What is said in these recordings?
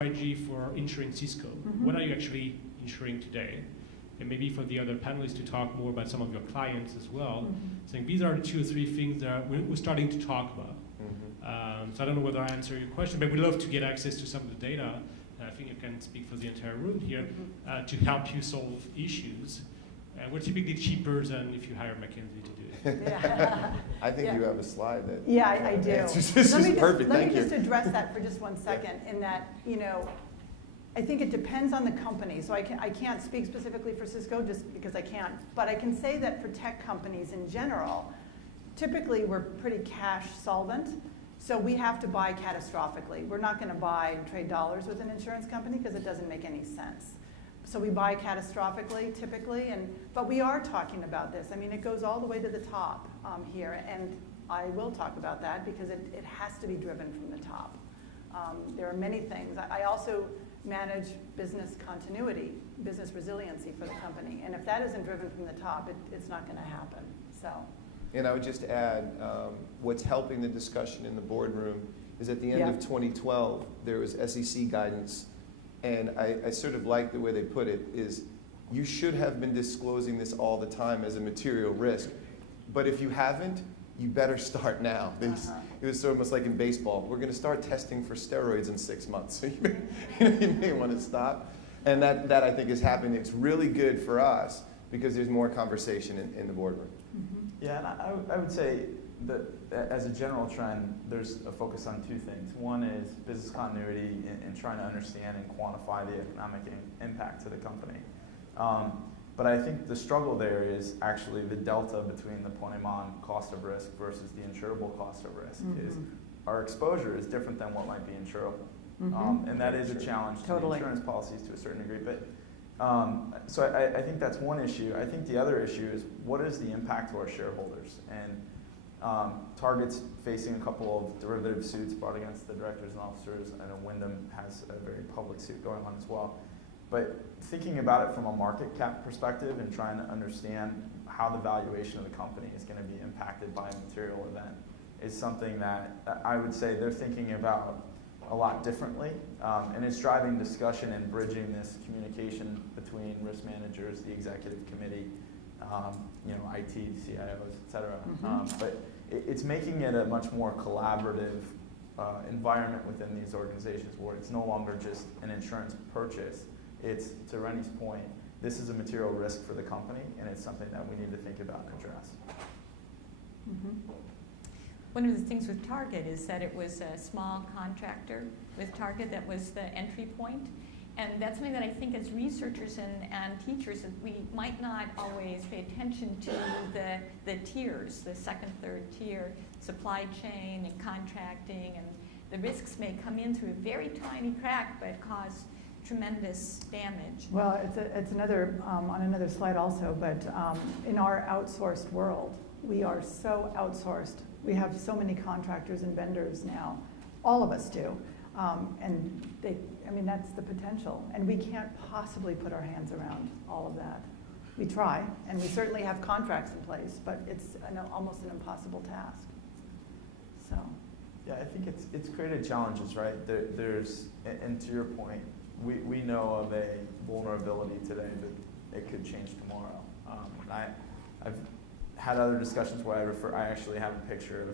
strategy for insuring Cisco. What are you actually insuring today? And maybe for the other panelists to talk more about some of your clients as well, saying these are the 2 or 3 things that we're starting to talk about. So I don't know whether I answer your question, but we'd love to get access to some of the data. And I think you can speak for the entire room here to help you solve issues. We're typically cheaper than if you hire McKinsey to do it. Yeah. I think you have a slide that. Yeah, I do. This is perfect. Let Thank me you. just address that for just one second. In that, I think it depends on the company. So I can't speak specifically for Cisco just because I can't. But I can say that for tech companies in general, typically we're pretty cash solvent. So we have to buy catastrophically. We're not going to buy and trade dollars with an insurance company because it doesn't make any sense. So we buy catastrophically, typically, but we are talking about this. I mean, it goes all the way to the top here, and I will talk about that because it has to be driven from the top. There are many things. I also manage business continuity, business resiliency for the company, and if that isn't driven from the top, it's not going to happen. So. And I would just add, what's helping the discussion in the boardroom is at the end of 2012, there was SEC guidance. And I sort of like the way they put it is you should have been disclosing this all the time as a material risk. But if you haven't, you better start now. It was almost like in baseball. We're going to start testing for steroids in 6 months. So you may want to stop. And that I think is happening. It's really good for us because there's more conversation in the boardroom. Yeah, and I would say that as a general trend, there's a focus on 2 things. One is business continuity and trying to understand and quantify the economic impact to the company. But I think the struggle there is actually the delta between the point on cost of risk versus the insurable cost of risk. Is our exposure is different than what might be insurable. And that is a challenge to the insurance policies to a certain degree. But so I think that's one issue. I think the other issue is what is the impact to our shareholders? And Target's facing a couple of derivative suits brought against the directors and officers. I know Wyndham has a very public suit going on as well. But thinking about it from a market cap perspective and trying to understand how the valuation of the company is going to be impacted by a material event is something that I would say they're thinking about a lot differently. And it's driving discussion and bridging this communication between risk managers, the executive committee, IT, CIOs, et cetera. But it's making it a much more collaborative environment within these organizations where it's no longer just an insurance purchase. It's, to Rennie's point, this is a material risk for the company, and it's something that we need to think about and address. One of the things with Target is that it was a small contractor with Target that was the entry point. And that's something that I think as researchers and teachers, that we might not always pay attention to the tiers, the second, third tier, supply chain and contracting, and the risks may come in through a very tiny crack but cause tremendous damage. Well, it's another, on another slide also, but in our outsourced world, we are so outsourced. We have so many contractors and vendors now. All of us do. And that's the potential. And we can't possibly put our hands around all of that. We try, and we certainly have contracts in place, but it's almost an impossible task. So. Yeah, I think it's created challenges, right? There's, and to your point, we know of a vulnerability today, but it could change tomorrow. I've had other discussions where I actually have a picture of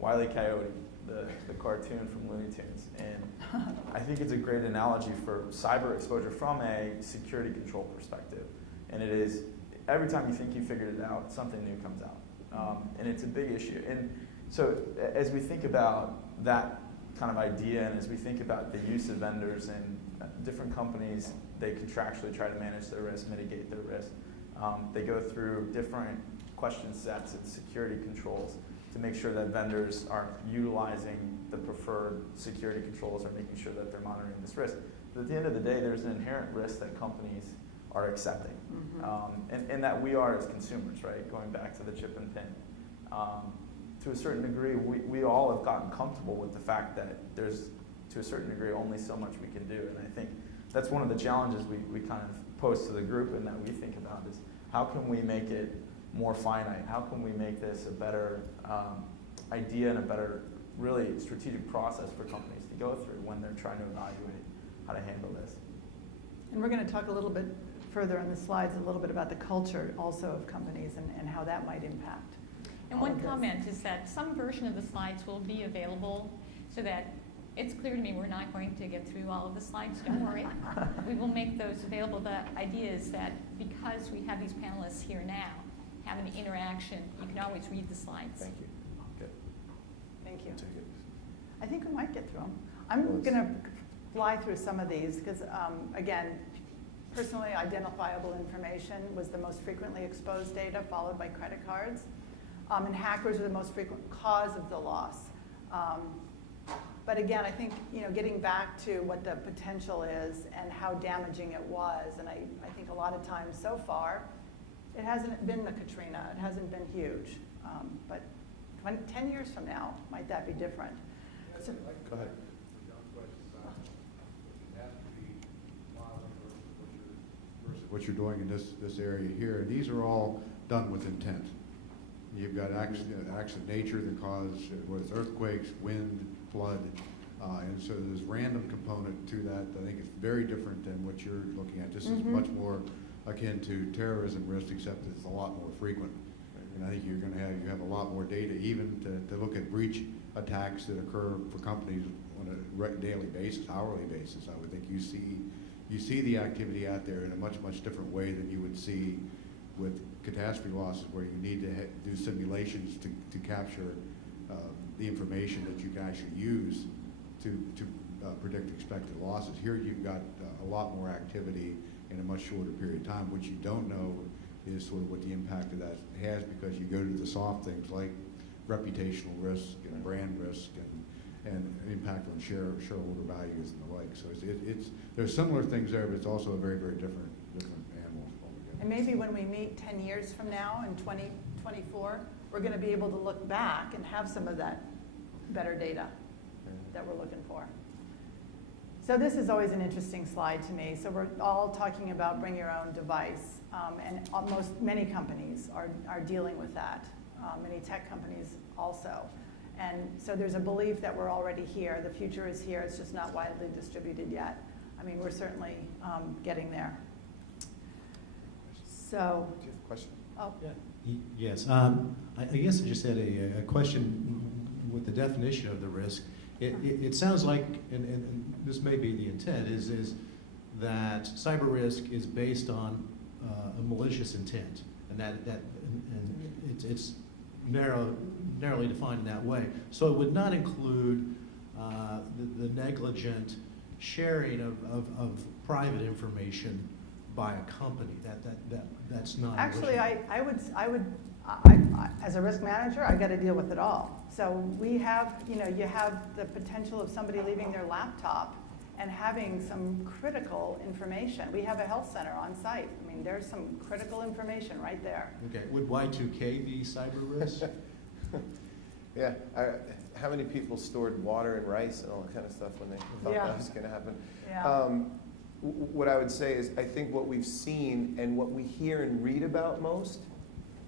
Wile E. Coyote, the cartoon from Looney Tunes. And I think it's a great analogy for cyber exposure from a security control perspective. And it is, every time you think you figured it out, something new comes out. And it's a big issue. And so as we think about that kind of idea, and as we think about the use of vendors and different companies, they contractually try to manage their risk, mitigate their risk. They go through different question sets and security controls to make sure that vendors are utilizing the preferred security controls or making sure that they're monitoring this risk. But at the end of the day, there's an inherent risk that companies are accepting, and that we are as consumers, right? Going back to the chip and pin. To a certain degree, we all have gotten comfortable with the fact that there's, to a certain degree, only so much we can do. And I think that's one of the challenges we kind of pose to the group and that we think about is how can we make it more finite? How can we make this a better idea and a better, really strategic process for companies to go through when they're trying to evaluate how to handle this. And we're going to talk a little bit further in the slides, a little bit about the culture also of companies and how that might impact. And all one of this. comment is that some version of the slides will be available so that it's clear to me we're not going to get through all of the slides, don't worry. We will make those available. The idea is that because we have these panelists here now, have an interaction, you can always read the slides. Thank you. Good. Thank you. Take it. I think we might get through them. I'm Well, going to fly through some of these because, again, personally identifiable information was the most frequently exposed data, followed by credit cards. And hackers are the most frequent cause of the loss. But again, I think, getting back to what the potential is and how damaging it was, and I think a lot of times so far, it hasn't been the Katrina, it hasn't been huge. But 10 years from now, might that be different? So, Go ahead. What you're doing in this area here. And these are all done with intent. You've got acts of nature that cause, whether it's earthquakes, wind, flood, and so there's random component to that. I think it's very different than what you're looking at. This is much more akin to terrorism risk, except it's a lot more frequent. And I think you're going to have a lot more data, even to look at breach attacks that occur for companies on a daily basis, hourly basis. I would think you see the activity out there in a much different way than you would see with catastrophe losses, where you need to do simulations to capture the information that you can actually use to predict expected losses. Here you've got a lot more activity in a much shorter period of time. What you don't know is sort of what the impact of that has, because you go to the soft things like reputational risk and brand risk and impact on shareholder values and the like. So there's similar things there, but it's also a very different animal altogether. and maybe when we meet 10 years from now in 2024, we're going to be able to look back and have some of that better data that we're looking for. So this is always an interesting slide to me. So we're all talking about bring your own device, and many companies are dealing with that. Many tech companies also. And so there's a belief that we're already here. The future is here. It's just not widely distributed yet. I mean, we're certainly getting there. So, Do you have a question? oh, Yes, I guess I just had a question with the definition of the risk. It sounds like, and this may be the intent, is that cyber risk is based on a malicious intent, and it's narrowly defined in that way. So it would not include the negligent sharing of private information by a company. That's not actually, malicious. I would, as a risk manager, I got to deal with it all. So we have, you have the potential of somebody leaving their laptop and having some critical information. We have a health center on site. I mean, there's some critical information right there. Okay, would Y2K be cyber risk? Yeah. How many people stored water and rice and all that kind of stuff when they thought Yeah. that was going to happen? Yeah. What I would say is, I think what we've seen and what we hear and read about most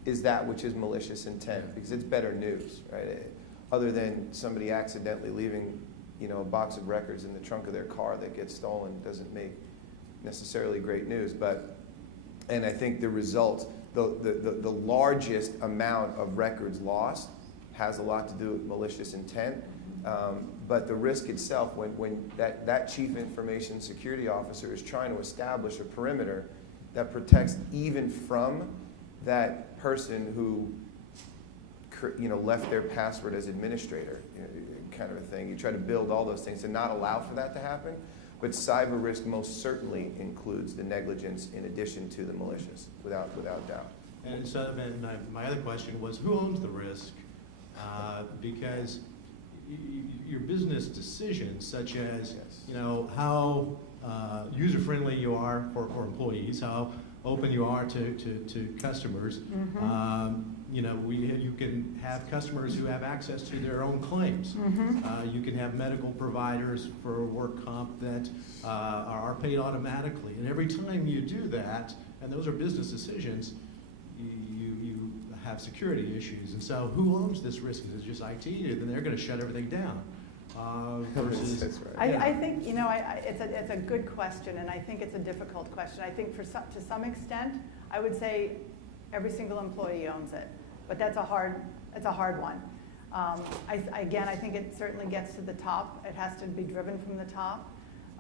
is that which is malicious intent, because it's better news, right? Other than somebody accidentally leaving, a box of records in the trunk of their car that gets stolen, doesn't make necessarily great news. And I think the result, the largest amount of records lost has a lot to do with malicious intent. But the risk itself, when that chief information security officer is trying to establish a perimeter that protects even from that person who left their password as administrator, kind of a thing. You try to build all those things to not allow for that to happen. But cyber risk most certainly includes the negligence in addition to the malicious, without doubt. And so my other question was, who owns the risk? Because your business decisions, such as how user-friendly you are for employees, how open you are to customers. You can have customers who have access to their own claims. You can have medical providers for work comp that are paid automatically. And every time you do that, and those are business decisions, you have security issues. And so who owns this risk? Is it just IT? Then they're going to shut everything down. versus. That's right. I think, you know, it's a good question, and I think it's a difficult question. I think to some extent, I would say every single employee owns it, but it's a hard one. Again, I think it certainly gets to the top. It has to be driven from the top.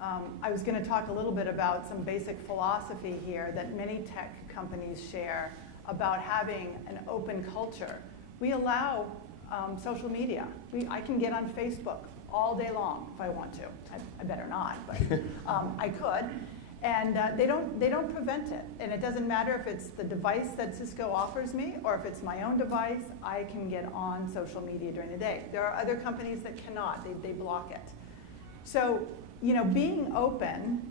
I was going to talk a little bit about some basic philosophy here that many tech companies share about having an open culture. We allow social media. I can get on Facebook all day long if I want to. I better not, but I could. And they don't prevent it. And it doesn't matter if it's the device that Cisco offers me or if it's my own device, I can get on social media during the day. There are other companies that cannot, they block it. So, you know, being open,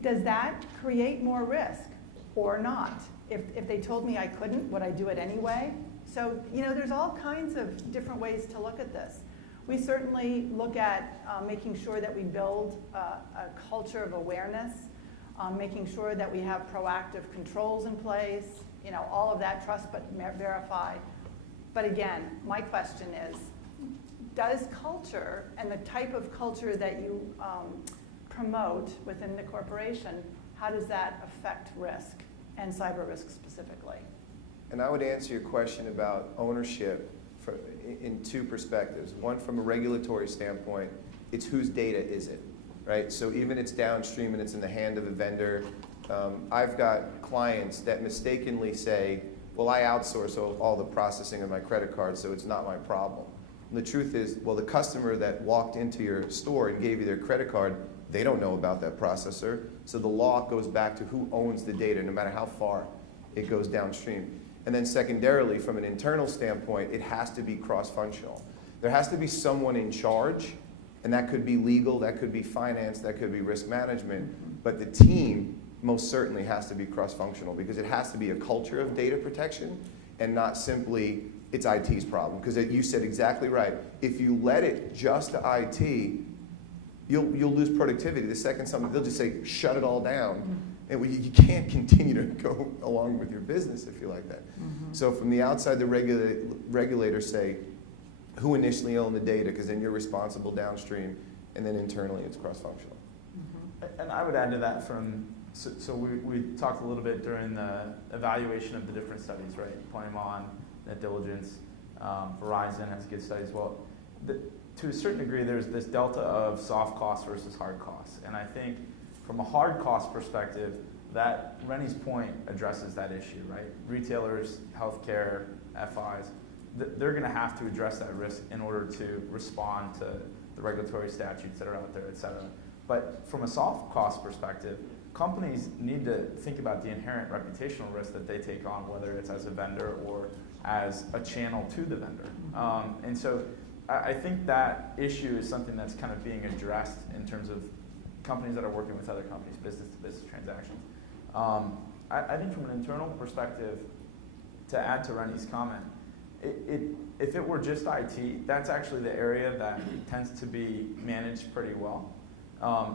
does that create more risk or not? If they told me I couldn't, would I do it anyway? So, you know, there's all kinds of different ways to look at this. We certainly look at making sure that we build a culture of awareness, making sure that we have proactive controls in place, you know, all of that, trust but verify. But again, my question is, does culture and the type of culture that you promote within the corporation, how does that affect risk and cyber risk specifically? And I would answer your question about ownership in two perspectives. One, from a regulatory standpoint, it's whose data is it, right? So even it's downstream and it's in the hand of a vendor. I've got clients that mistakenly say, well, I outsource all the processing of my credit card, so it's not my problem. And the truth is, well, the customer that walked into your store and gave you their credit card, they don't know about that processor. So the law goes back to who owns the data, no matter how far it goes downstream. And then secondarily, from an internal standpoint, it has to be cross-functional. There has to be someone in charge, and that could be legal, that could be finance, that could be risk management, but the team most certainly has to be cross-functional because it has to be a culture of data protection and not simply it's IT's problem. Because you said exactly right. If you let it just to IT, you'll lose productivity. The second something, they'll just say, shut it all down. And you can't continue to go along with your business if you're like that. So from the outside, the regulators say, who initially owned the data, because then you're responsible downstream, and then internally it's cross-functional. And I would add to that so we talked a little bit during the evaluation of the different studies, right? Ponemon, Net Diligence, Verizon has good studies. Well, to a certain degree, there's this delta of soft costs versus hard costs. And I think from a hard cost perspective, that Rennie's point addresses that issue, right? Retailers, healthcare, FIs, they're going to have to address that risk in order to respond to the regulatory statutes that are out there, et cetera. But from a soft cost perspective, companies need to think about the inherent reputational risk that they take on, whether it's as a vendor or as a channel to the vendor. And so I think that issue is something that's kind of being addressed in terms of companies that are working with other companies, business-to-business transactions. I think from an internal perspective, to add to Rennie's comment, if it were just IT, that's actually the area that tends to be managed pretty well.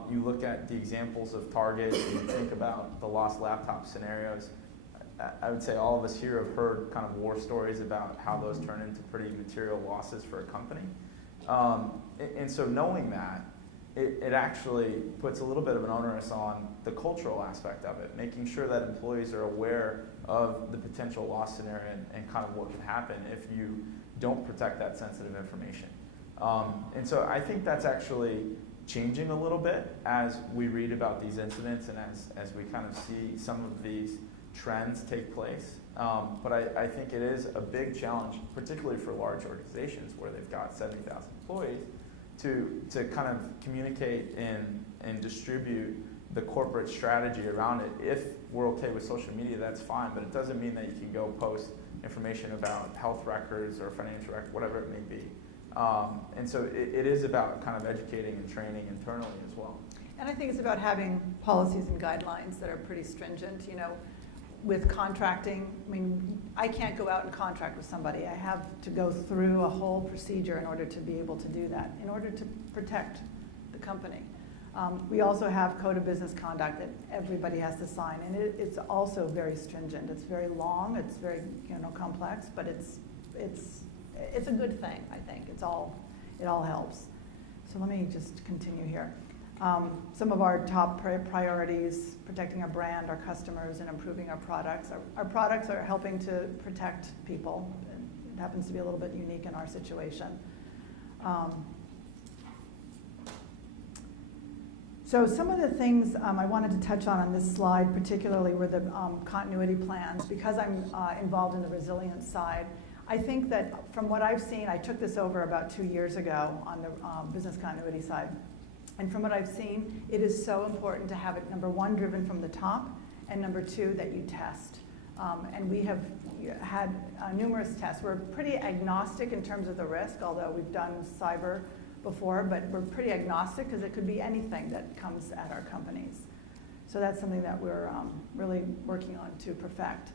You look at the examples of Target, and you think about the lost laptop scenarios. I would say all of us here have heard kind of war stories about how those turn into pretty material losses for a company. And so knowing that, it actually puts a little bit of an onus on the cultural aspect of it, making sure that employees are aware of the potential loss scenario and kind of what can happen if you don't protect that sensitive information. And so I think that's actually changing a little bit as we read about these incidents and as we kind of see some of these trends take place. But I think it is a big challenge, particularly for large organizations where they've got 70,000 employees, to kind of communicate and distribute the corporate strategy around it. If we're okay with social media, that's fine, but it doesn't mean that you can go post information about health records or financial records, whatever it may be. And so it is about kind of educating and training internally as well. And I think it's about having policies and guidelines that are pretty stringent, you know. With contracting, I mean, I can't go out and contract with somebody. I have to go through a whole procedure in order to be able to do that, in order to protect the company. We also have code of business conduct that everybody has to sign, and it's also very stringent. It's very long, it's very complex, but it's a good thing. I think it all helps. So let me just continue here. Some of our top priorities: protecting our brand, our customers, and improving our products. Our products are helping to protect people. It happens to be a little bit unique in our situation. So some of the things I wanted to touch on this slide particularly were the continuity plans. Because I'm involved in the resilience side, I think that from what I've seen, I took this over about 2 years ago on the business continuity side. And from what I've seen, it is so important to have it, number one, driven from the top, and number two, that you test. And we have had numerous tests. We're pretty agnostic in terms of the risk, although we've done cyber before, but we're pretty agnostic because it could be anything that comes at our companies. So that's something that we're really working on to perfect.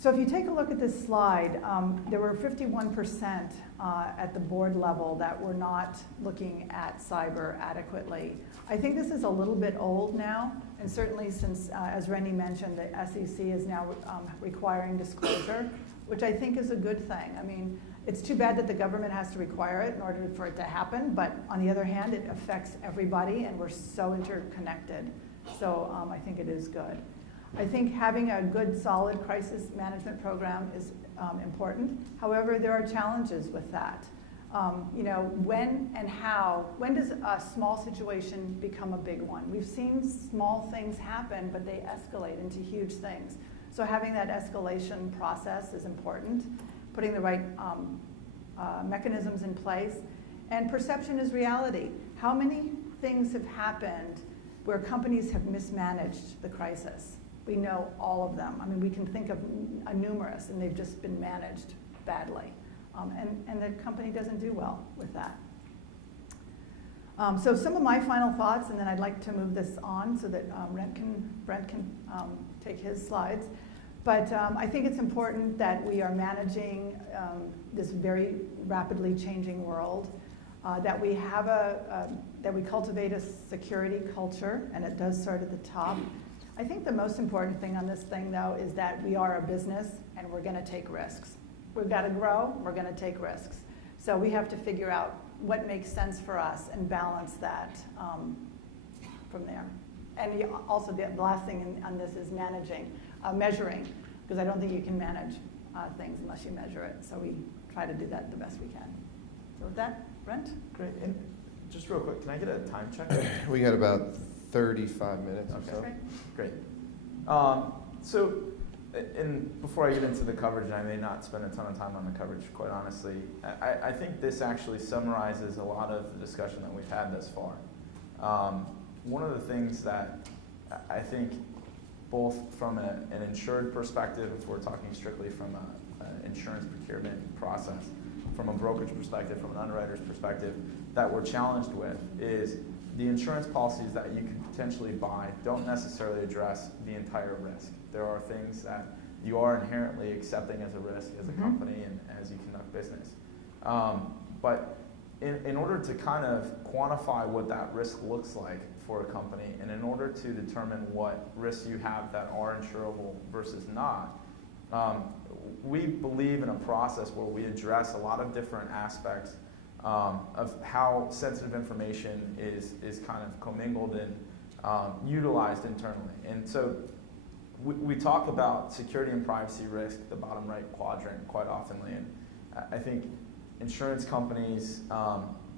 So if you take a look at this slide, there were 51% at the board level that were not looking at cyber adequately. I think this is a little bit old now, and certainly since, as Rennie mentioned, the SEC is now requiring disclosure, which I think is a good thing. I mean, it's too bad that the government has to require it in order for it to happen, but on the other hand, it affects everybody, and we're so interconnected. So I think it is good. I think having a good, solid crisis management program is important. However, there are challenges with that. You know, when and how, when does a small situation become a big one? We've seen small things happen, but they escalate into huge things. So having that escalation process is important, putting the right mechanisms in place. And perception is reality. How many things have happened where companies have mismanaged the crisis? We know all of them. I mean, we can think of numerous, and they've just been managed badly. And the company doesn't do well with that. So some of my final thoughts, and then I'd like to move this on so that Brent can take his slides. But I think it's important that we are managing this very rapidly changing world, that we have that we cultivate a security culture, and it does start at the top. I think the most important thing on this thing, though, is that we are a business and we're going to take risks. We've got to grow, we're going to take risks. So we have to figure out what makes sense for us and balance that from there. And also the last thing on this is measuring, because I don't think you can manage things unless you measure it. So we try to do that the best we can. So with that, Brent? Great. And just real quick, can I get a time check? We got about 35 minutes or so. Okay. Great. So, and before I get into the coverage, and I may not spend a ton of time on the coverage, quite honestly, I think this actually summarizes a lot of the discussion that we've had thus far. One of the things that I think, both from an insured perspective, if we're talking strictly from an insurance procurement process, from a brokerage perspective, from an underwriter's perspective, that we're challenged with is the insurance policies that you can potentially buy don't necessarily address the entire risk. There are things that you are inherently accepting as a risk as a company and as you conduct business. But in order to kind of quantify what that risk looks like for a company, and in order to determine what risks you have that are insurable versus not, we believe in a process where we address a lot of different aspects of how sensitive information is kind of commingled and utilized internally. And so we talk about security and privacy risk, the bottom right quadrant, quite oftenly. And I think insurance companies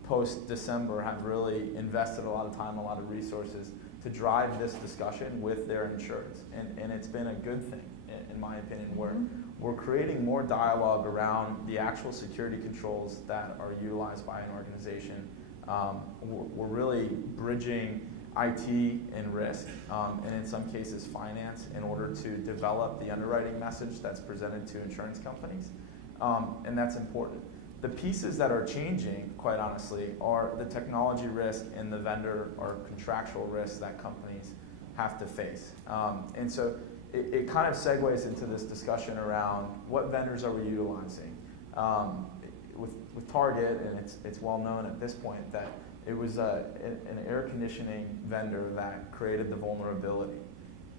post-December have really invested a lot of time, a lot of resources to drive this discussion with their insureds. And it's been a good thing, in my opinion, where we're creating more dialogue around the actual security controls that are utilized by an organization. We're really bridging IT and risk, and in some cases finance, in order to develop the underwriting message that's presented to insurance companies, and that's important. The pieces that are changing, quite honestly, are the technology risk and the vendor or contractual risks that companies have to face. And so it kind of segues into this discussion around what vendors are we utilizing. With Target, and it's well known at this point that it was an air conditioning vendor that created the vulnerability.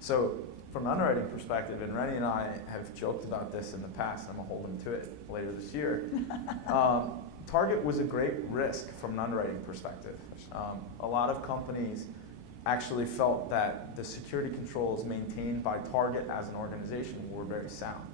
So from an underwriting perspective, and Rennie and I have joked about this in the past, and I'm going to hold him to it later this year, Target was a great risk from an underwriting perspective. A lot of companies actually felt that the security controls maintained by Target as an organization were very sound.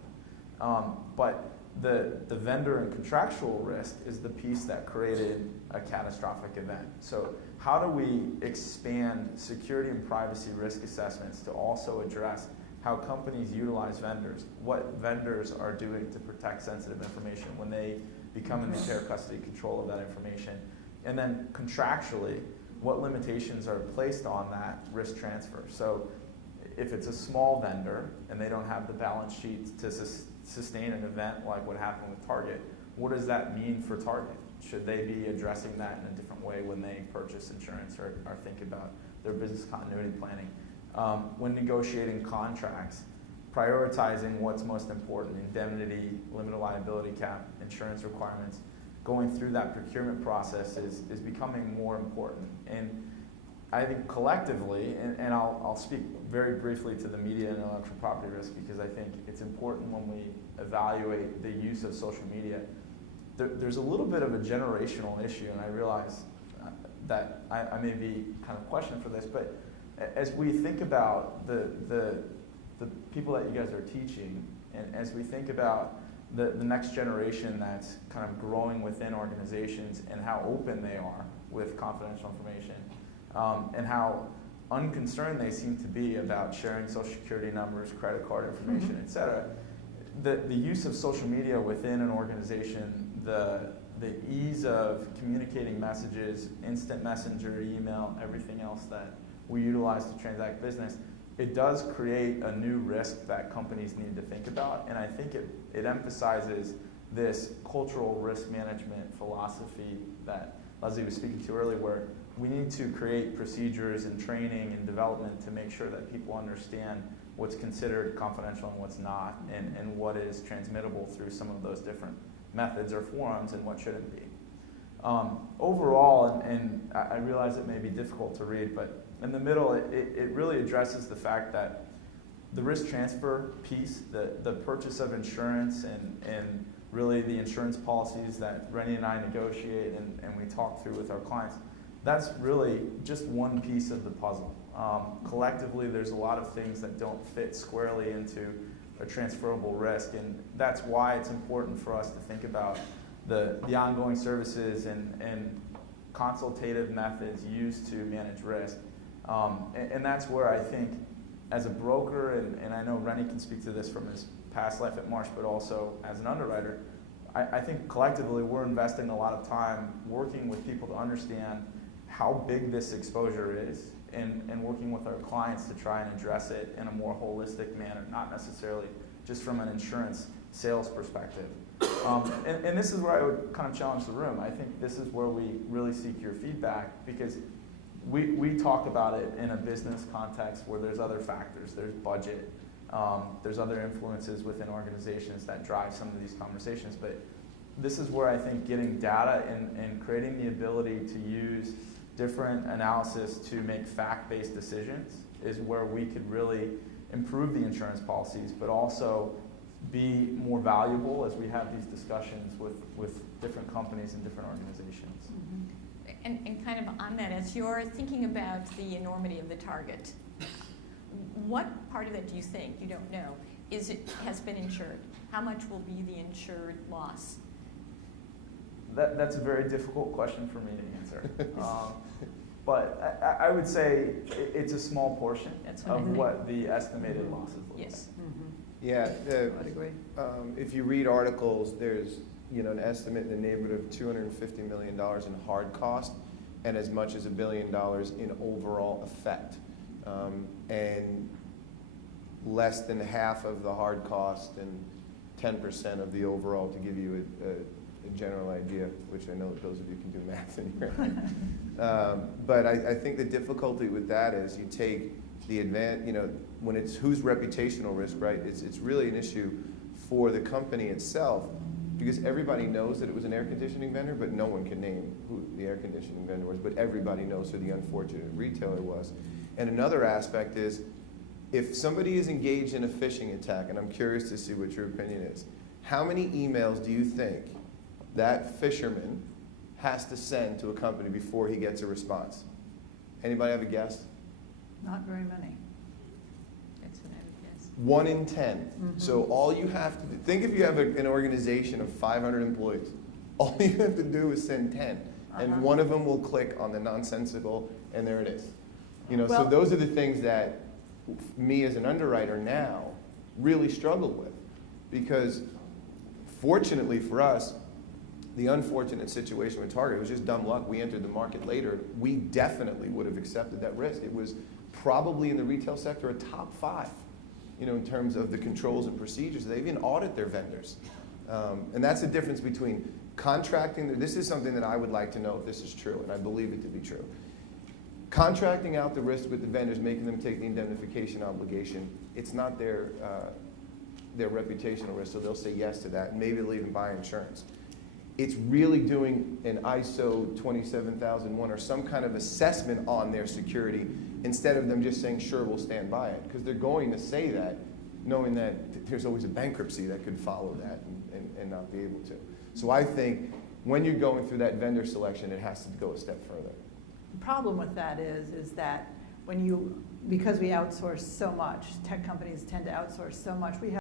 But the vendor and contractual risk is the piece that created a catastrophic event. So how do we expand security and privacy risk assessments to also address how companies utilize vendors, what vendors are doing to protect sensitive information when they become in the care, custody, control of that information, and then contractually, what limitations are placed on that risk transfer. So if it's a small vendor and they don't have the balance sheet to sustain an event like what happened with Target, what does that mean for Target? Should they be addressing that in a different way when they purchase insurance or think about their business continuity planning? When negotiating contracts, prioritizing what's most important, indemnity, limited liability cap, insurance requirements, going through that procurement process is becoming more important. And I think collectively, and I'll speak very briefly to the media and intellectual property risk because I think it's important when we evaluate the use of social media. There's a little bit of a generational issue, and I realize that I may be kind of questioned for this, but as we think about the people that you guys are teaching, and as we think about the next generation that's kind of growing within organizations and how open they are with confidential information, and how unconcerned they seem to be about sharing social security numbers, credit card information, et cetera, the use of social media within an organization, the ease of communicating messages, instant messenger, email, everything else that we utilize to transact business, it does create a new risk that companies need to think about. And I think it emphasizes this cultural risk management philosophy that Leslie was speaking to earlier, where we need to create procedures and training and development to make sure that people understand what's considered confidential and what's not, and what is transmittable through some of those different methods or forums and what shouldn't be. Overall, and I realize it may be difficult to read, but in the middle, it really addresses the fact that the risk transfer piece, the purchase of insurance and really the insurance policies that Rennie and I negotiate and we talk through with our clients, that's really just one piece of the puzzle. Collectively, there's a lot of things that don't fit squarely into a transferable risk, and that's why it's important for us to think about the ongoing services and consultative methods used to manage risk. And that's where I think, as a broker, and I know Rennie can speak to this from his past life at Marsh, but also as an underwriter, I think collectively we're investing a lot of time working with people to understand how big this exposure is, and working with our clients to try and address it in a more holistic manner, not necessarily just from an insurance sales perspective. And this is where I would kind of challenge the room. I think this is where we really seek your feedback, because we talk about it in a business context where there's other factors. There's budget. There's other influences within organizations that drive some of these conversations. But this is where I think getting data and creating the ability to use different analysis to make fact-based decisions is where we could really improve the insurance policies, but also be more valuable as we have these discussions with different companies and different organizations. And kind of on that, as you're thinking about the enormity of the target, what part of it do you think, you don't know, has been insured? How much will be the insured loss? That's a very difficult question for me to answer. But I would say it's a small portion of what the estimated losses look like. Yeah, I'd agree. if you read articles, there's an estimate in the neighborhood of $250 million in hard cost and as much as $1 billion in overall effect. And less than half of the hard cost and 10% of the overall, to give you a general idea, which I know that those of you can do math in here. But I think the difficulty with that is you take the when it's whose reputational risk, right? It's really an issue for the company itself, because everybody knows that it was an air conditioning vendor, but no one can name who the air conditioning vendor was, but everybody knows who the unfortunate retailer was. And another aspect is, if somebody is engaged in a phishing attack, and I'm curious to see what your opinion is, how many emails do you think that fisherman has to send to a company before he gets a response? Anybody have a guess? Not very many. That's what I would guess. 1 in 10. Mhm. So all you have to do, think if you have an organization of 500 employees, all you have to do is send 10. And Uh-huh. one of them will click on the nonsensical, and there it is. You know, so Well- those are the things that me as an underwriter now really struggle with. Because fortunately for us, the unfortunate situation with Target, it was just dumb luck. We entered the market later. We definitely would have accepted that risk. It was probably in the retail sector a top 5, you know, in terms of the controls and procedures. They even audit their vendors. And that's the difference between contracting. This is something that I would like to know if this is true, and I believe it to be true. Contracting out the risk with the vendors, making them take the indemnification obligation, it's not their reputational risk, so they'll say yes to that, and maybe they'll even buy insurance. It's really doing an ISO 27001 or some kind of assessment on their security instead of them just saying, sure, we'll stand by it. Because they're going to say that knowing that there's always a bankruptcy that could follow that and not be able to. So I think when you're going through that vendor selection, it has to go a step further. The problem with that is that when you, because we outsource so much, tech companies tend to outsource so much, we have